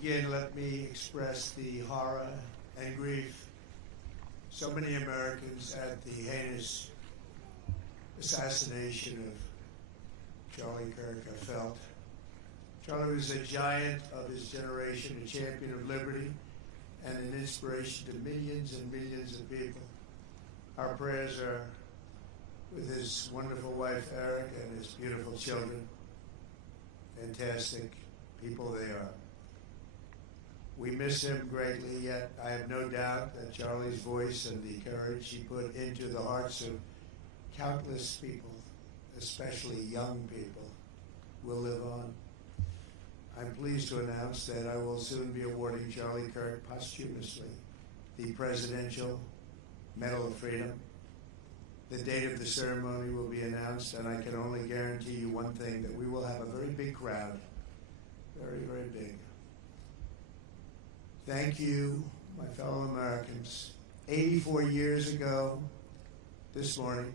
begin, let me express the horror and grief so many Americans at the heinous assassination of Charlie Kirk have felt. Charlie was a giant of his generation, a champion of liberty, and an inspiration to millions and millions of people. Our prayers are with his wonderful wife, Eric, and his beautiful children. Fantastic people they are. We miss him greatly, yet I have no doubt that Charlie's voice and the courage he put into the hearts of countless people, especially young people, will live on. I'm pleased to announce that I will soon be awarding Charlie Kirk posthumously the Presidential Medal of Freedom. The date of the ceremony will be announced, and I can only guarantee you one thing, that we will have a very big crowd. Very, very big. Thank you, my fellow Americans. 84 years ago, this morning,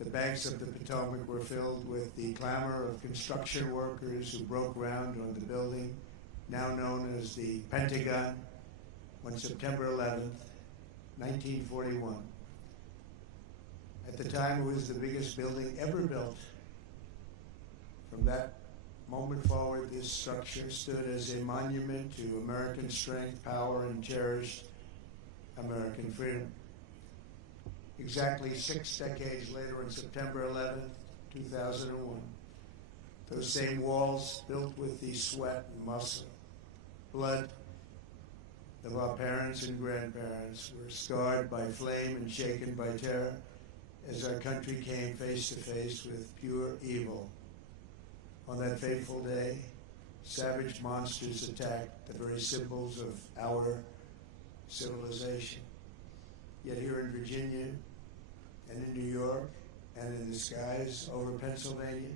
the banks of the Potomac were filled with the clamor of construction workers who broke ground on the building, now known as the Pentagon, on September 11th, 1941. At the time, it was the biggest building ever built. From that moment forward, this structure stood as a monument to American strength, power, and cherished American freedom. Exactly 6 decades later, on September 11th, 2001, those same walls, built with the sweat and muscle, blood of our parents and grandparents, were scarred by flame and shaken by terror as our country came face to face with pure evil. On that fateful day, savage monsters attacked the very symbols of our civilization. Yet here in Virginia and in New York and in the skies over Pennsylvania,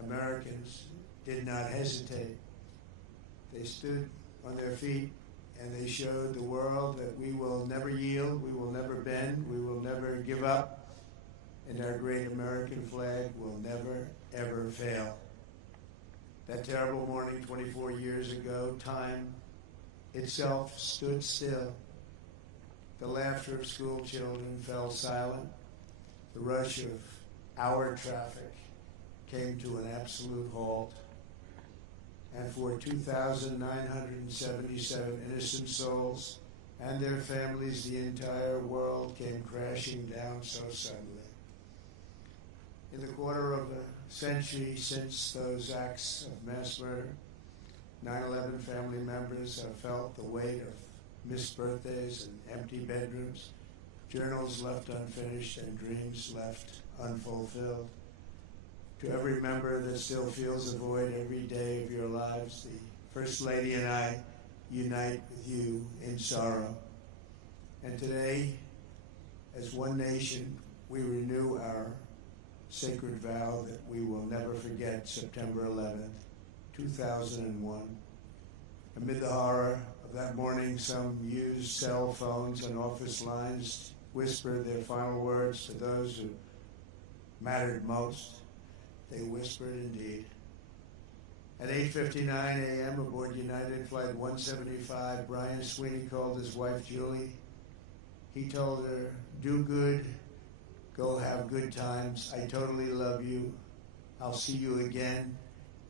Americans did not hesitate. They stood on their feet and they showed the world that we will never yield, we will never bend, we will never give up, and our great American flag will never, ever fail. That terrible morning 24 years ago, time itself stood still. The laughter of school children fell silent. The rush of our traffic came to an absolute halt. And for 2,977 innocent souls and their families, the entire world came crashing down so suddenly. In the quarter of a century since those acts of mass murder, 9/11 family members have felt the weight of missed birthdays and empty bedrooms, journals left unfinished, and dreams left unfulfilled. To every member that still feels a void every day of your lives, the First Lady and I unite with you in sorrow. And today, as one nation, we renew our sacred vow that we will never forget September 11th, 2001. Amid the horror of that morning, some used cell phones and office lines whispered their final words to those who mattered most. They whispered indeed. At 8:59 a.m. aboard United Flight 175, Brian Sweeney called his wife Julie. He told her, "Do good, go have good times. I totally love you. I'll see you again.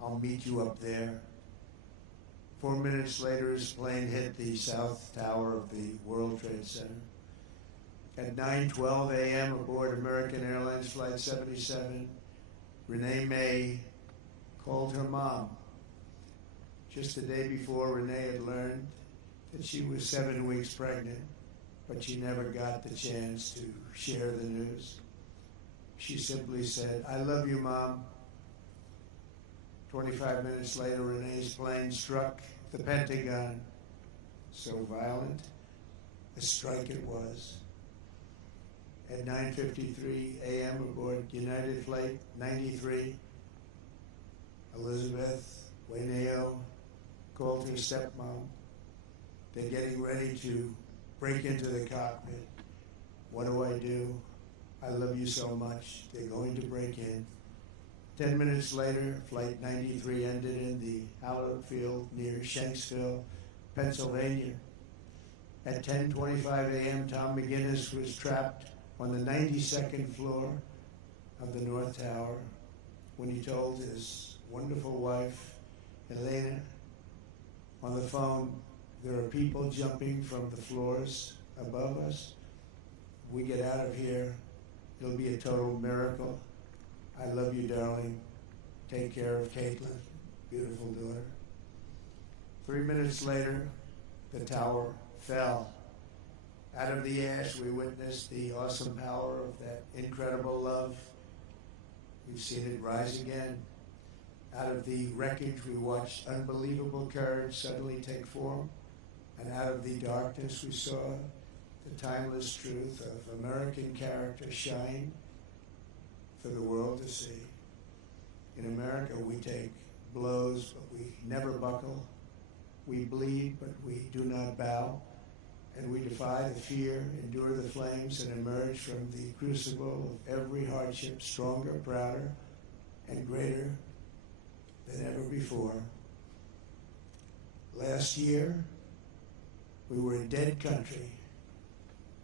I'll meet you up there." 4 minutes later, his plane hit the south tower of the World Trade Center. At 9:12 a.m. aboard American Airlines Flight 77, Renee May called her mom. Just the day before, Renee had learned that she was 7 weeks pregnant, but she never got the chance to share the news. She simply said, "I love you, Mom." 25 minutes later, Renee's plane struck the Pentagon. So violent, a strike it was. At 9:53 a.m. aboard United Flight 93, Elizabeth Wayneo called her stepmom. They're getting ready to break into the cockpit. What do? I love you so much. They're going to break in. 10 minutes later, Flight 93 ended in the hallowed field near Shanksville, Pennsylvania. At 10:25 a.m., Tom McGinnis was trapped on the 92nd floor of the North Tower when he told his wonderful wife, Elena, on the phone, "There are people jumping from the floors above us. We get out of here, it'll be a total miracle. I love you, darling. Take care of Caitlin, beautiful daughter." 3 minutes later, the tower fell. Out of the ash, we witnessed the awesome power of that incredible love. We've seen it rise again. Out of the wreckage, we watched unbelievable courage suddenly take form. And out of the darkness, we saw the timeless truth of American character shine for the world to see. In America, we take blows, but we never buckle. We bleed, but we do not bow. And we defy the fear, endure the flames, and emerge from the crucible of every hardship stronger, prouder, and greater than ever before. Last year, we were a dead country.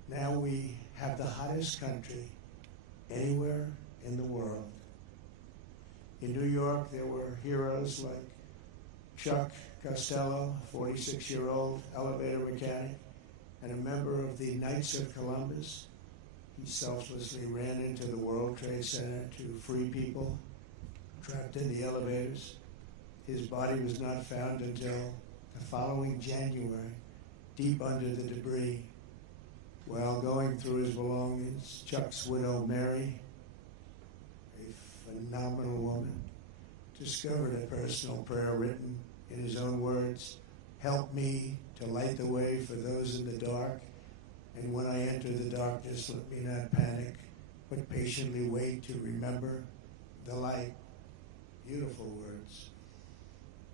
Now we have the hottest country anywhere in the world. In New York, there were heroes like Chuck Costello, 46-year-old elevator mechanic, and a member of the Knights of Columbus. He selflessly ran into the World Trade Center to free people trapped in the elevators. His body was not found until the following January, deep under the debris. While going through his belongings, Chuck's widow, Mary, a phenomenal woman, discovered a personal prayer written in his own words, "Help me to light the way for those in the dark, and when I enter the darkness, let me not panic, but patiently wait to remember the light." Beautiful words.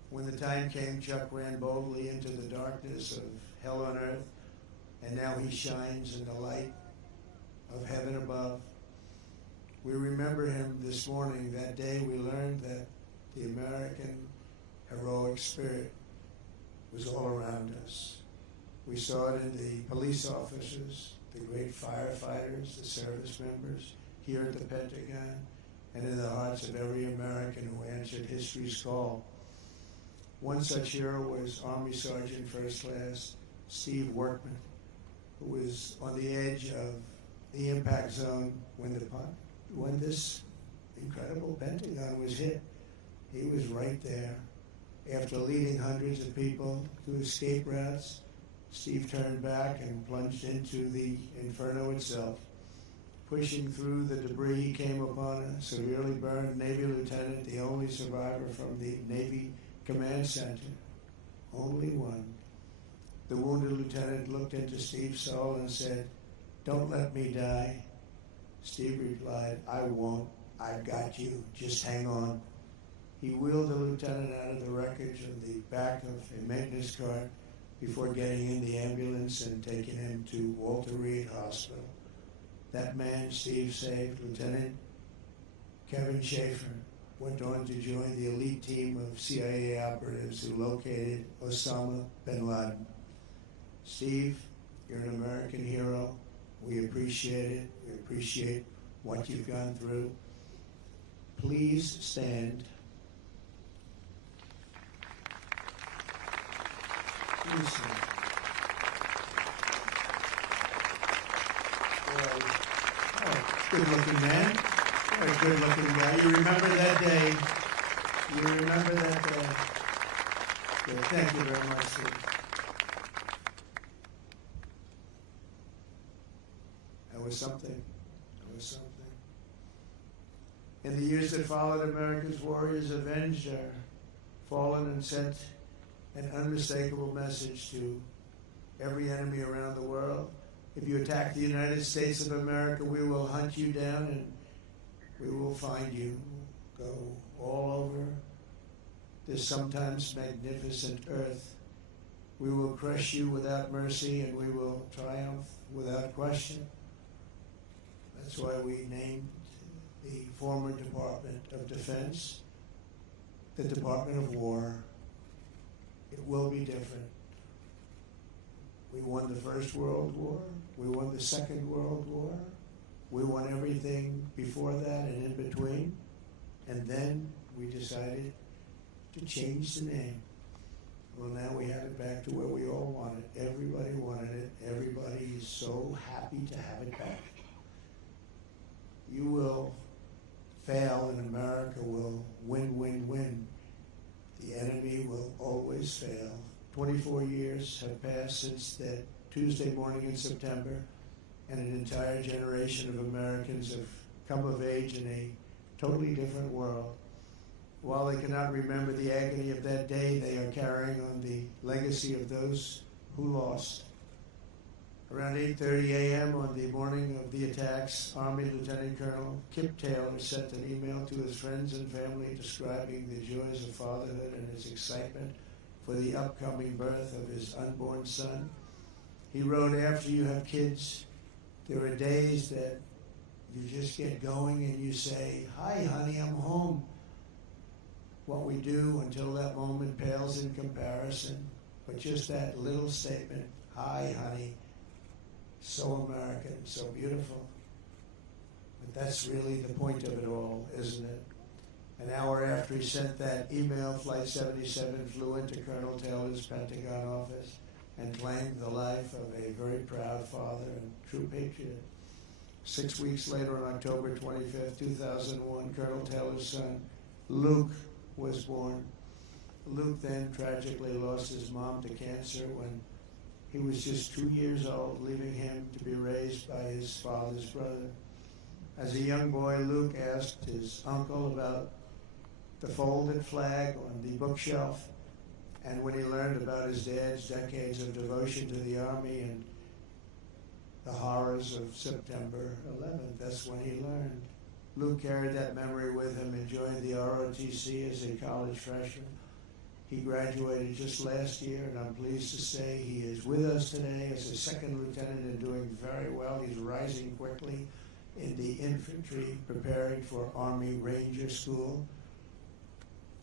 When the time came, Chuck ran boldly into the darkness of hell on earth, and now he shines in the light of heaven above. We remember him this morning. That day we learned that the American heroic spirit was all around us. We saw it in the police officers, the great firefighters, the service members here at the Pentagon, and in the hearts of every American who answered history's call. One such hero was Army Sergeant First Class Steve Workman, who was on the edge of the impact zone when this incredible Pentagon was hit. He was right there. After leading hundreds of people to escape routes, Steve turned back and plunged into the inferno itself. Pushing through the debris, he came upon a severely burned Navy lieutenant, the only survivor from the Navy Command Center. Only one. The wounded lieutenant looked into Steve's soul and said, "Don't let me die." Steve replied, "I won't. I've got you. Just hang on." He wheeled the lieutenant out of the wreckage on the back of a maintenance cart before getting in the ambulance and taking him to Walter Reed Hospital. That man Steve saved, Lieutenant Kevin Schaefer, went on to join the elite team of CIA operatives who located Osama bin Laden. Steve, you're an American hero. We appreciate it. We appreciate what you've gone through. Please stand. Please stand. Good looking man. What a good looking guy. You remember that day. You remember that day. Good. Thank you very much, Steve. That was something. That was something. In the years that followed, America's warriors avenged our fallen and sent an unmistakable message to every enemy around the world. If you attack the United States of America, we will hunt you down and we will find you. Go all over this sometimes magnificent earth. We will crush you without mercy and we will triumph without question. That's why we named the former Department of Defense, the Department of War. It will be different. We won the First World War. We won the Second World War. We won everything before that and in between. And then we decided to change the name. Well, now we have it back to where we all wanted. Everybody wanted it. Everybody is so happy to have it back. You will fail and America will win, win, win. The enemy will always fail. 24 years have passed since that Tuesday morning in September, and an entire generation of Americans have come of age in a totally different world. While they cannot remember the agony of that day, they are carrying on the legacy of those who lost. Around 8:30 a.m. on the morning of the attacks, Army Lieutenant Colonel Kip Taylor sent an email to his friends and family describing the joys of fatherhood and his excitement for the upcoming birth of his unborn son. He wrote, after you have kids, there are days that you just get going and you say, "Hi, honey, I'm home." What we do until that moment pales in comparison, but just that little statement, "Hi, honey," so American, so beautiful. But that's really the point of it all, isn't it? An hour after he sent that email, Flight 77 flew into Colonel Taylor's Pentagon office and claimed the life of a very proud father and true patriot. 6 weeks later, on October 25th, 2001, Colonel Taylor's son, Luke, was born. Luke then tragically lost his mom to cancer when he was just 2 years old, leaving him to be raised by his father's brother. As a young boy, Luke asked his uncle about the folded flag on the bookshelf, and when he learned about his dad's decades of devotion to the Army and the horrors of September 11th, that's when he learned. Luke carried that memory with him and joined the ROTC as a college freshman. He graduated just last year, and I'm pleased to say he is with us today as a second lieutenant and doing very well. He's rising quickly in the infantry, preparing for Army Ranger School.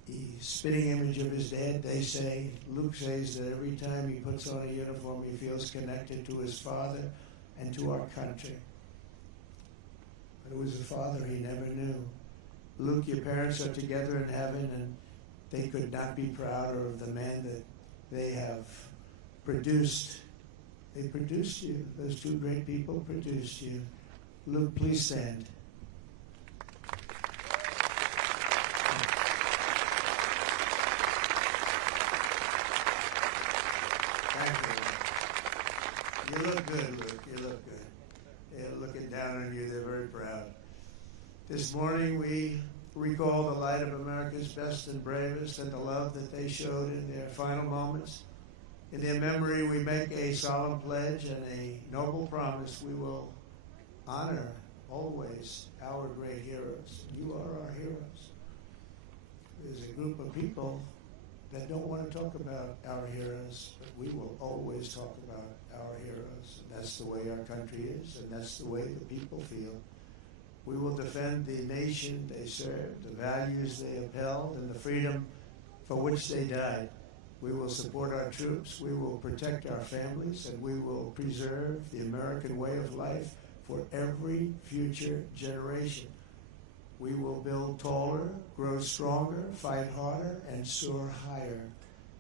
The spitting image of his dad, they say, Luke says that every time he puts on a uniform, he feels connected to his father and to our country. But it was a father he never knew. Luke, your parents are together in heaven, and they could not be prouder of the man that they have produced. They produced you. Those two great people produced you. Luke, please stand. Thank you. You look good, Luke. You look good. They're looking down on you. They're very proud. This morning we recall the light of America's best and bravest and the love that they showed in their final moments. In their memory, we make a solemn pledge and a noble promise. We will honor always our great heroes. You are our heroes. There's a group of people that don't want to talk about our heroes, but we will always talk about our heroes. And that's the way our country is, and that's the way the people feel. We will defend the nation they served, the values they upheld, and the freedom for which they died. We will support our troops, we will protect our families, and we will preserve the American way of life for every future generation. We will build taller, grow stronger, fight harder, and soar higher.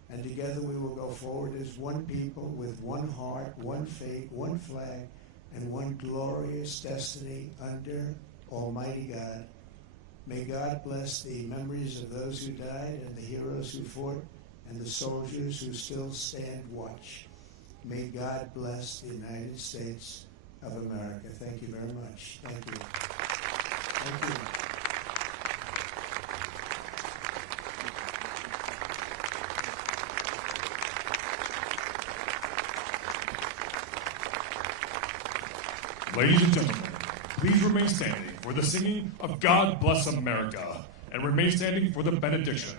And together we will go forward as one people with one heart, one faith, one flag, and one glorious destiny under Almighty God. May God bless the memories of those who died and the heroes who fought and the soldiers who still stand watch. May God bless the United States of America. Thank you very much. Thank you. Thank you. Ladies and gentlemen, please remain standing for the singing of God Bless America, and remain standing for the benediction.